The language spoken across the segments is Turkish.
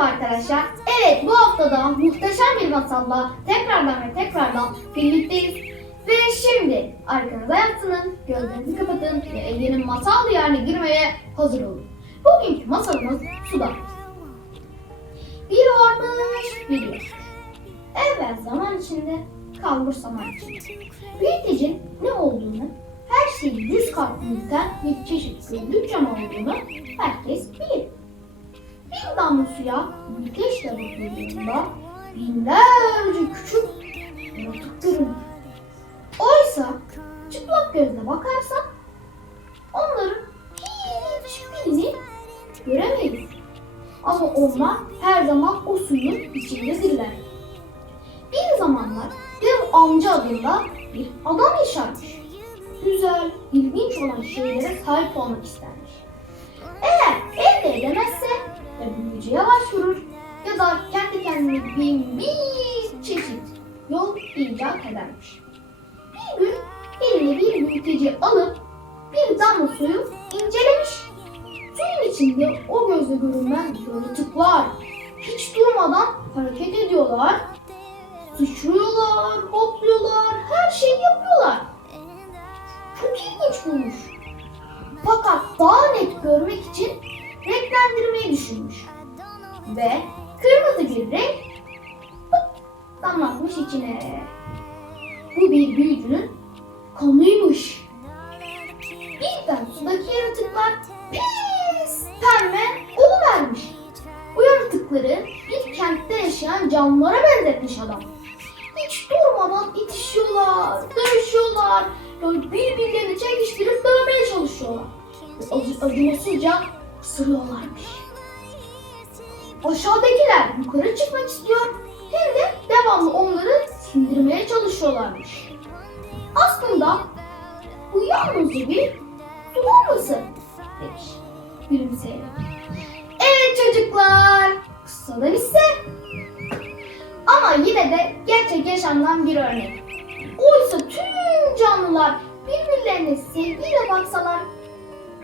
arkadaşlar. Evet bu haftada muhteşem bir masalla tekrardan ve tekrardan birlikteyiz. Ve şimdi arkanıza yaslanın, gözlerinizi kapatın ve Ege'nin masal diyarına girmeye hazır olun. Bugünkü masalımız suda. Bir varmış bir yok. Evvel zaman içinde, kalbur zaman içinde. Büyütecin ne olduğunu, her şeyi kat büyüten bir çeşit cam olduğunu herkes bilir. Bir damla suya büyüteçle bakıldığında binlerce küçük yaratık görünür. Oysa çıplak gözle bakarsak onların hiçbirini göremeyiz. Ama onlar her zaman o suyun içindedirler. Bir zamanlar Dev amca adında bir adam yaşarmış. Güzel, ilginç olan şeylere sahip olmak istermiş. Eğer elde edemezse icat edermiş. Bir gün eline bir büyüteci alıp bir damla suyu incelemiş. Suyun içinde o gözle görünmez yaratıklar hiç durmadan hareket ediyorlar. Sıçrıyorlar, hopluyorlar, her şeyi yapıyorlar. Çok ilginç bulmuş. Fakat daha net görmek için renklendirmeyi düşünmüş. Ve kırmızı bir renk pıt damlatmış içine. Bu bir büyücünün kanıymış. Birden sudaki yaratıklar pis pembe oluvermiş. Bu yaratıkları bir kentte yaşayan canlılara benzetmiş adam. Hiç durmadan itişiyorlar, dövüşüyorlar, böyle birbirlerini çekiştirip dövmeye çalışıyorlar. Acı, acımasızca ısırıyorlarmış. Aşağıdakiler yukarı çıkmak istiyor, hem de devamlı onları sindirmeye çalışıyorlarmış. Aslında bu yalnızca bir su damlası demiş gülümseyerek. Evet çocuklar, kıssadan ise ama yine de gerçek yaşamdan bir örnek. Oysa tüm canlılar birbirlerine sevgiyle baksalar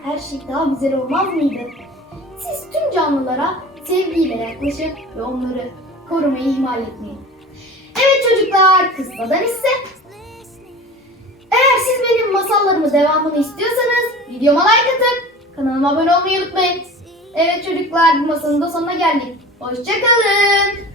her şey daha güzel olmaz mıydı? Siz tüm canlılara sevgiyle yaklaşıp ve onları korumayı ihmal etmeyin. Evet çocuklar, kıssadan ise eğer siz benim masallarımı devamını istiyorsanız videoma like atıp kanalıma abone olmayı unutmayın. Evet çocuklar, bu masalın da sonuna geldik. Hoşçakalın.